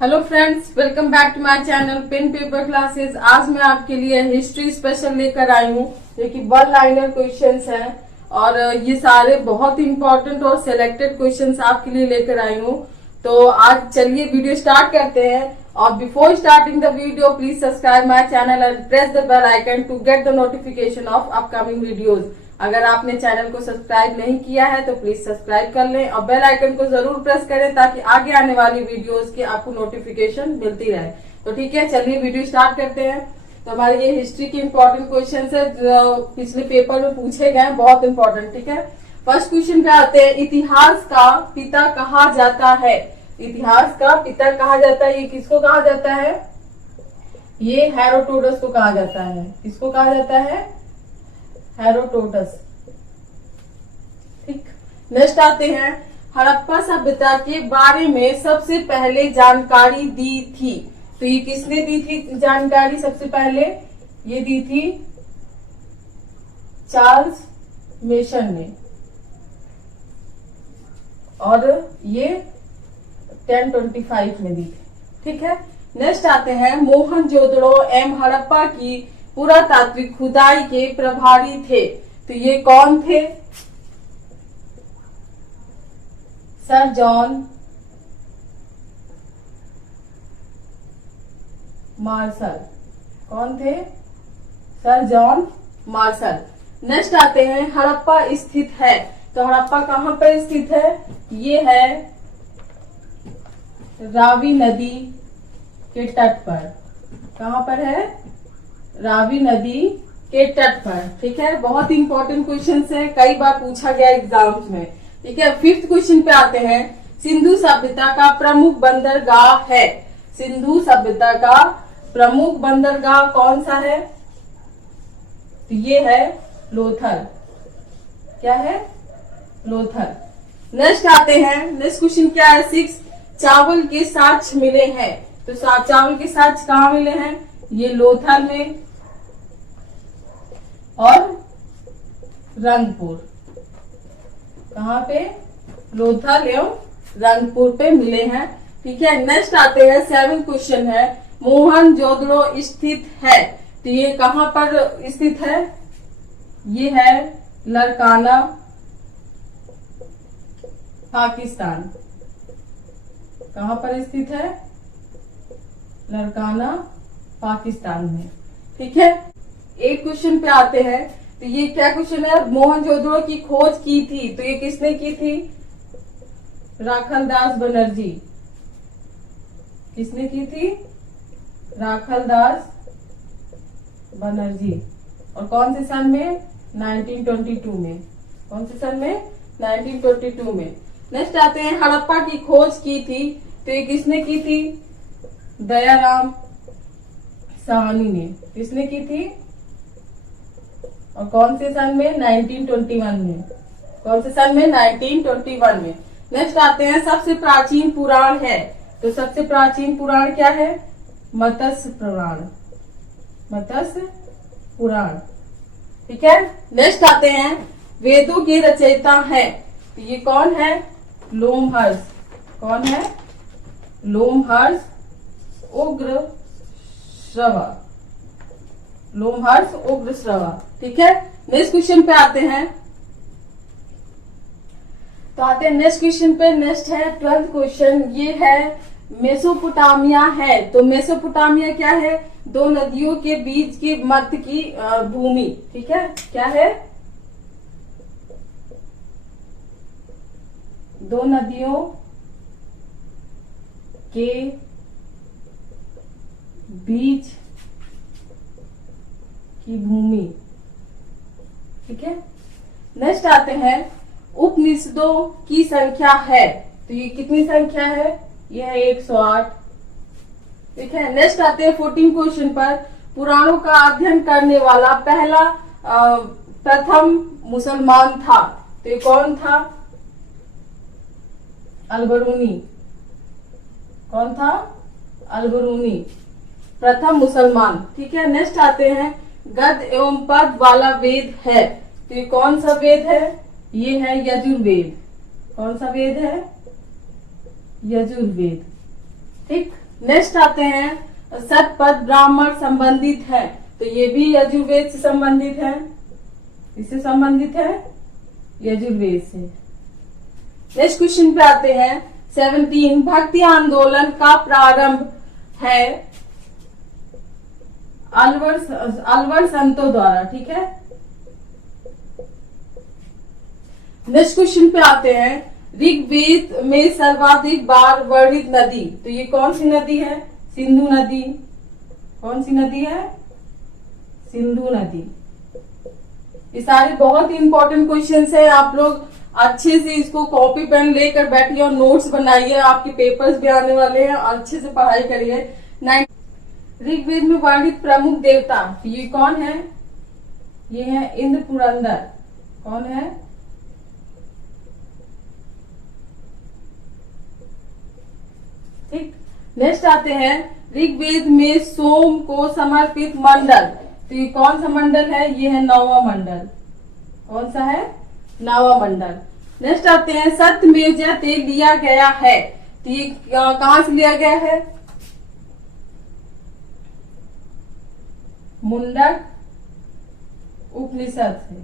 Hello friends, welcome back to my channel pen paper classes. आज मैं आपके लिए हिस्ट्री स्पेशल लेकर आई हूँ, जो कि वन लाइनर क्वेश्चंस हैं और ये सारे बहुत इंपॉर्टेंट और सिलेक्टेड क्वेश्चंस आपके लिए लेकर आई हूँ। तो आज चलिए वीडियो स्टार्ट करते हैं। और before starting the video please subscribe my channel and press the bell icon to get the notification of upcoming videos. अगर आपने चैनल को सब्सक्राइब नहीं किया है तो प्लीज सब्सक्राइब कर लें और बेल आइकन को जरूर प्रेस करें ताकि आगे आने वाली वीडियोस की आपको नोटिफिकेशन मिलती रहे। तो ठीक है, चलिए वीडियो स्टार्ट करते हैं। तो हमारे ये हिस्ट्री के इंपॉर्टेंट क्वेश्चन है जो पिछले पेपर में पूछे गए, बहुत इंपॉर्टेंट। ठीक है, फर्स्ट क्वेश्चन पे आते हैं। इतिहास का पिता कहा जाता है? इतिहास का पिता कहा जाता है, ये किसको कहा जाता है? ये हेरोडोटस को कहा जाता है। किसको कहा जाता है? हेरोडोटस। ठीक, नेक्स्ट आते हैं। हड़प्पा सभ्यता के बारे में सबसे पहले जानकारी दी थी, तो ये किसने दी थी जानकारी सबसे पहले? ये दी थी चार्ल्स मेसन ने, और ये 1025 में दी थी। ठीक है, नेक्स्ट आते हैं। मोहनजोदड़ो एवं हड़प्पा की पुरातात्विक खुदाई के प्रभारी थे, तो ये कौन थे? Sir John Marshall. कौन थे? Sir John Marshall. नेक्स्ट आते हैं। हड़प्पा स्थित है, तो हड़प्पा कहाँ पर स्थित है? ये है रावी नदी के तट पर। कहाँ पर है? रावी नदी के तट पर। ठीक है, बहुत इंपॉर्टेंट क्वेश्चन है, कई बार पूछा गया एग्जाम्स में। ठीक है, फिफ्थ क्वेश्चन पे आते हैं। सिंधु सभ्यता का प्रमुख बंदरगाह है। सिंधु सभ्यता का प्रमुख बंदरगाह कौन सा है? तो ये है लोथल। क्या है? लोथल। नेक्स्ट आते हैं। नेक्स्ट क्वेश्चन क्या है? 6 चावल के साक्ष्य मिले हैं, तो चावल के साक्ष्य कहाँ मिले हैं? ये लोथल में और रंगपुर। कहाँ पे? लोथल एवं रंगपुर पे मिले हैं। ठीक है, नेक्स्ट आते हैं। 7 क्वेश्चन है। मोहनजोदड़ो स्थित है, तो ये कहाँ पर स्थित है? ये है लरकाना, पाकिस्तान। कहाँ पर स्थित है? लरकाना, पाकिस्तान में। ठीक है, 8 क्वेश्चन पे आते हैं। तो ये क्या क्वेश्चन है? मोहनजोदड़ो की खोज की थी, तो ये किसने की थी? राखलदास बनर्जी। किसने की थी? राखलदास बनर्जी। और कौन से सन में? 1922 में। कौन से सन में? 1922 में। नेक्स्ट आते हैं। हड़प्पा की खोज की थी, तो ये किसने की थी? दयाराम साहनी ने। किसने की थी? और कौन से सन में? 1921 में। कौन से सन में? 1921 में। नेक्स्ट आते हैं। सबसे प्राचीन पुराण है, तो सबसे प्राचीन पुराण क्या है? मत्स्य पुराण। मत्स्य पुराण। ठीक है, नेक्स्ट आते हैं। वेदों के रचयिता है, तो ये कौन है? लोमहर्ष। कौन है? लोमहर्ष उग्र श्रवा। लोमहर्ष उग्र श्रवा। ठीक है, नेक्स्ट क्वेश्चन पे आते हैं। तो आते हैं नेक्स्ट क्वेश्चन पे। नेक्स्ट है 12th क्वेश्चन। ये है मेसोपोटामिया है, तो मेसोपोटामिया क्या है? 2 नदियों के बीच की मध्य की भूमि। ठीक है, क्या है? 2 नदियों के बीच की भूमि। ठीक है, नेक्स्ट आते हैं। उपनिषदों की संख्या है, तो ये कितनी संख्या है? ये है 108। ठीक है, नेक्स्ट आते हैं 14 क्वेश्चन पर। पुराणों का अध्ययन करने वाला पहला प्रथम मुसलमान था, तो ये कौन था? अलबरूनी। कौन था? अलबरूनी, प्रथम मुसलमान। ठीक है, नेक्स्ट आते हैं। गद एवं पद वाला वेद है, तो ये कौन सा वेद है? ये है यजुर्वेद। कौन सा वेद है? यजुर्वेद। ठीक, नेक्स्ट आते हैं शतपथ ब्राह्मण संबंधित है, तो ये भी यजुर्वेद से संबंधित है, इससे संबंधित है यजुर्वेद से। नेक्स्ट क्वेश्चन पे आते हैं 17, भक्ति आंदोलन का प्रारंभ है अलवर संतों द्वारा, ठीक है। नेक्स्ट क्वेश्चन पे आते हैं ऋग्वेद में सर्वाधिक बार वर्णित नदी, तो ये कौन सी नदी है? सिंधु नदी। कौन सी नदी है? सिंधु नदी। ये सारे बहुत ही इंपॉर्टेंट क्वेश्चंस है, आप लोग अच्छे से इसको कॉपी पेन लेकर बैठिए और नोट्स बनाइए, आपके पेपर्स भी आने वाले हैं, अच्छे से पढ़ाई करिए। ऋग्वेद में वर्णित प्रमुख देवता, ये कौन है? ये है इंद्र पुरंदर। कौन है? ठीक। नेक्स्ट आते हैं ऋग्वेद में सोम को समर्पित मंडल, तो ये कौन सा मंडल है? ये है 9वां मंडल। कौन सा है? 9वां मंडल। नेक्स्ट आते हैं सत्यमेव जयते लिया गया है, तो ये कहां से लिया गया है? मुंडक उपनिषद से।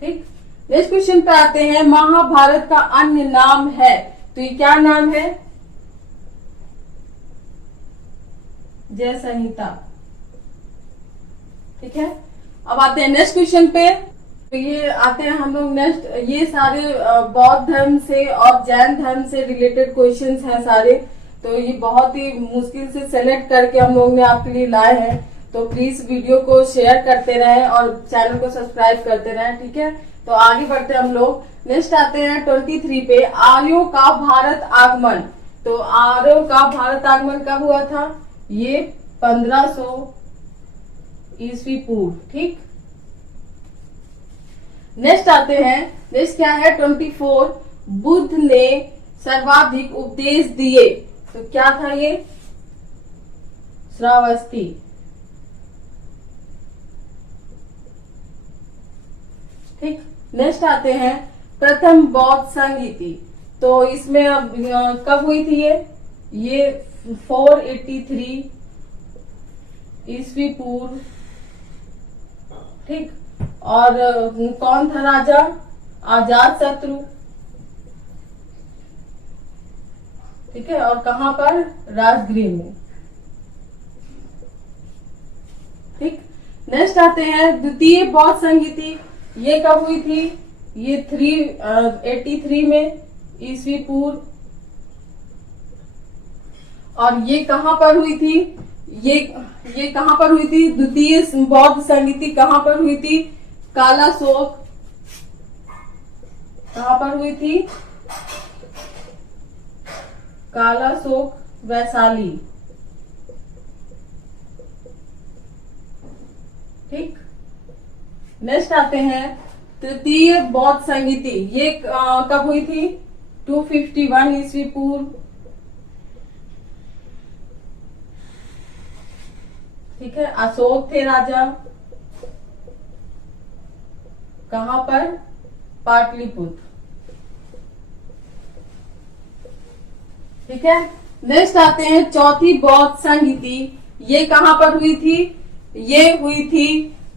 ठीक। नेक्स्ट क्वेश्चन पे आते हैं महाभारत का अन्य नाम है, तो ये क्या नाम है? जय संहिता। ठीक है। अब आते हैं नेक्स्ट क्वेश्चन पे, तो ये आते हैं हम लोग नेक्स्ट, ये सारे बौद्ध धर्म से और जैन धर्म से रिलेटेड क्वेश्चंस हैं सारे, तो ये बहुत ही मुश्किल से सेलेक्ट करके हम लोग ने आपके लिए लाए हैं, तो प्लीज वीडियो को शेयर करते रहें और चैनल को सब्सक्राइब करते रहें, ठीक है। तो आगे बढ़ते हैं हम लोग। नेक्स्ट आते हैं 23 पे, आर्यों का भारत आगमन, तो आर्यों का भारत आगमन कब हुआ था? ये 1500 ईस्वी पूर्व। ठीक। नेक्स्ट आते हैं, नेक्स्ट क्या है 24, बुद्ध ने सर्वाधिक उपदेश दिए, तो क्या था ये? श्रावस्ती। ठीक। नेक्स्ट आते हैं प्रथम बौद्ध संगीति, तो इसमें अब कब हुई थी ये 483 ईस्वी पूर्व। ठीक। और कौन था राजा? अजात शत्रु। ठीक है। और कहां पर? राजगृह में। ठीक। नेक्स्ट आते हैं द्वितीय बौद्ध संगीति, ये कब हुई थी? ये 383 में ईस्वी पूर्व। और ये कहां पर हुई थी? ये कहां पर हुई थी? द्वितीय बौद्ध संगीति कहां पर हुई थी? कालाशोक। कहां पर हुई थी? कालाशोक वैशाली। ठीक। नेक्स्ट आते हैं तृतीय बौद्ध संगीति, ये कब हुई थी? 251 ईस्वी पूर्व। ठीक है। अशोक थे राजा, कहां पर? पाटलिपुत्र। ठीक है। नेक्स्ट आते हैं चौथी बौद्ध संगीति, ये कहां पर हुई थी? ये हुई थी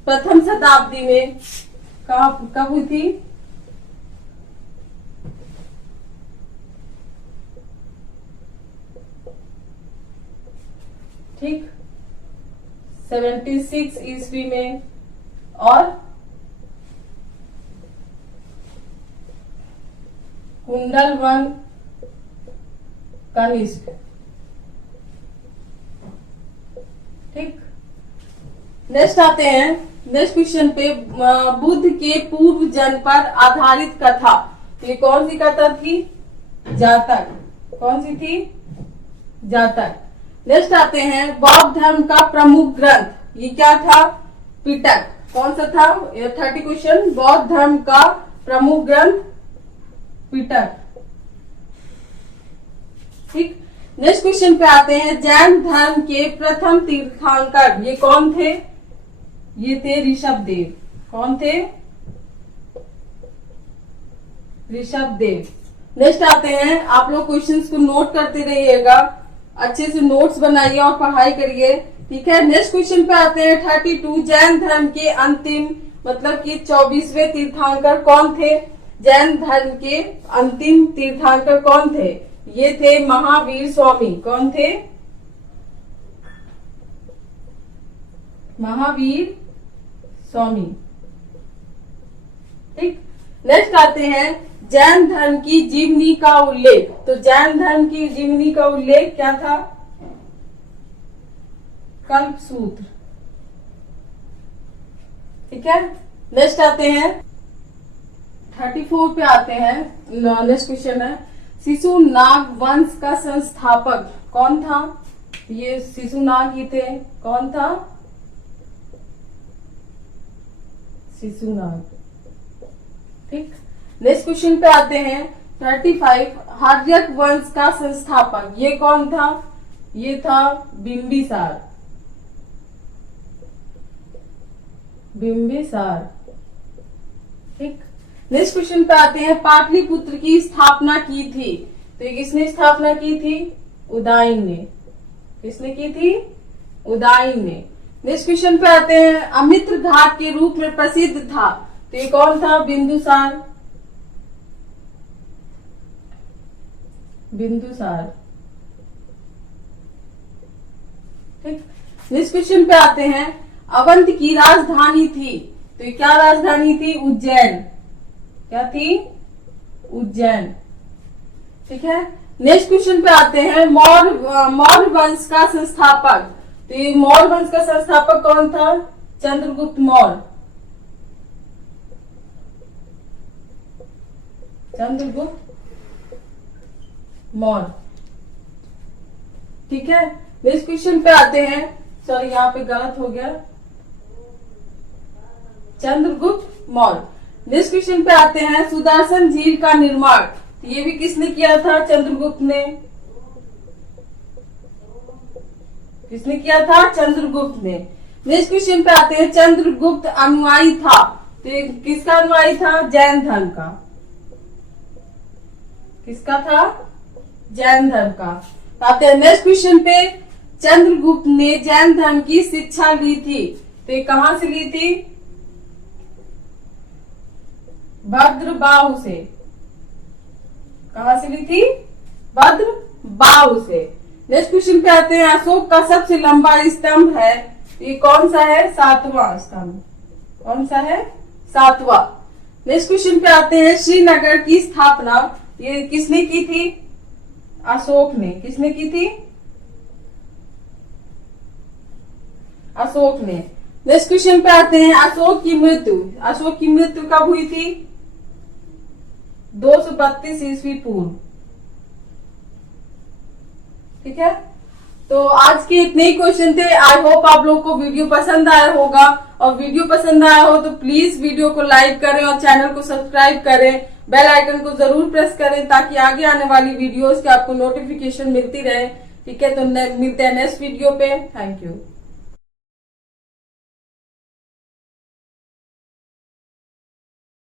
प्रथम शताब्दी में। कब हुई थी? ठीक, 76 ईस्वी में। और कुंडलवन कनिष्क। ठीक। नेक्स्ट आते हैं नेक्स्ट क्वेश्चन पे, बुद्ध के पूर्व जन्म पर आधारित कथा, ये कौन सी कथा थी? जातक। कौन सी थी? जातक। नेक्स्ट आते हैं बौद्ध धर्म का प्रमुख ग्रंथ, ये क्या था? पिटक। कौन सा था? 30 क्वेश्चन। बौद्ध धर्म का प्रमुख ग्रंथ पिटक। ठीक। नेक्स्ट क्वेश्चन पे आते हैं जैन धर्म के प्रथम तीर्थंकर, ये कौन थे? ये थे ऋषभदेव। कौन थे? ऋषभदेव। नेक्स्ट आते हैं, आप लोग क्वेश्चंस को नोट करते रहिएगा, अच्छे से नोट्स बनाइए और पढ़ाई करिए, ठीक है। नेक्स्ट क्वेश्चन पे आते हैं 32, जैन धर्म के अंतिम मतलब कि 24वें तीर्थंकर कौन थे? जैन धर्म के अंतिम तीर्थंकर कौन थे? ये थे महावीर स्वामी। कौन थे? महावीर स्वामी, ठीक। नेक्स्ट आते हैं जैन धर्म की जीवनी का उल्लेख। तो जैन धर्म की जीवनी का उल्लेख क्या था? कल्पसूत्र, ठीक है। नेक्स्ट आते हैं 34 पे आते हैं। नेक्स्ट क्वेश्चन है, शिशुनाग वंश का संस्थापक कौन था? ये शिशुनाग ही थे। कौन था? शिशुनाग, ठीक। नेक्स्ट क्वेश्चन पे आते हैं 35, हर्यक वंश का संस्थापक ये कौन था? ये था बिंबिसार। बिंबिसार, ठीक। नेक्स्ट क्वेश्चन पे आते हैं, पाटलिपुत्र की स्थापना की थी। तो ये किसने स्थापना की थी? उदयन ने। किसने की थी? उदयन ने। नेक्स्ट क्वेश्चन पे आते हैं, अमित्र घाट के रूप में प्रसिद्ध था। तो ये कौन था? बिंदुसार। बिंदुसार, ठीक। नेक्स्ट क्वेश्चन पे आते हैं, अवंत की राजधानी थी। तो ये क्या राजधानी थी? उज्जैन। क्या थी? उज्जैन, ठीक है। नेक्स्ट क्वेश्चन पे आते हैं, मौर्य वंश का संस्थापक। तो ये मौर्य वंश का संस्थापक कौन था? चंद्रगुप्त मौर्य। चंद्रगुप्त मौर्य, ठीक है। नेक्स्ट क्वेश्चन पे आते हैं, सॉरी यहाँ पे गलत हो गया, चंद्रगुप्त मौर्य। नेक्स्ट क्वेश्चन पे आते हैं, सुदर्शन झील का निर्माण। ये भी किसने किया था? चंद्रगुप्त ने। किसने किया था? चंद्रगुप्त ने। नेक्स्ट क्वेश्चन पे आते हैं, चंद्रगुप्त अनुयायी था। तो ये किसका अनुयायी था? जैन धर्म का। किसका था? जैन धर्म का। आते हैं नेक्स्ट क्वेश्चन पे, चंद्रगुप्त ने जैन धर्म की शिक्षा ली थी। तो ये कहां से ली थी? भद्रबाहु से। कहां से ली थी? भद्रबाहु से। नेक्स्ट क्वेश्चन पे आते हैं, अशोक का सबसे लंबा स्तंभ है। ये कौन सा है? 7वां स्तंभ। कौन सा है? 7वां। नेक्स्ट क्वेश्चन पे आते हैं, श्रीनगर की स्थापना ये किसने की थी? अशोक ने। किसने की थी? अशोक ने। नेक्स्ट क्वेश्चन पे आते हैं, अशोक की मृत्यु। अशोक की मृत्यु कब हुई थी? 232 ईस्वी पूर्व, ठीक है। तो आज के इतने ही क्वेश्चन थे। आई होप आप लोग को वीडियो पसंद आया होगा, और वीडियो पसंद आया हो तो प्लीज वीडियो को लाइक करें और चैनल को सब्सक्राइब करें, बेल आइकन को जरूर प्रेस करें ताकि आगे आने वाली वीडियोस की आपको नोटिफिकेशन मिलती रहे, ठीक है। तो मिलते हैं नेक्स्ट वीडियो पे। Thank you.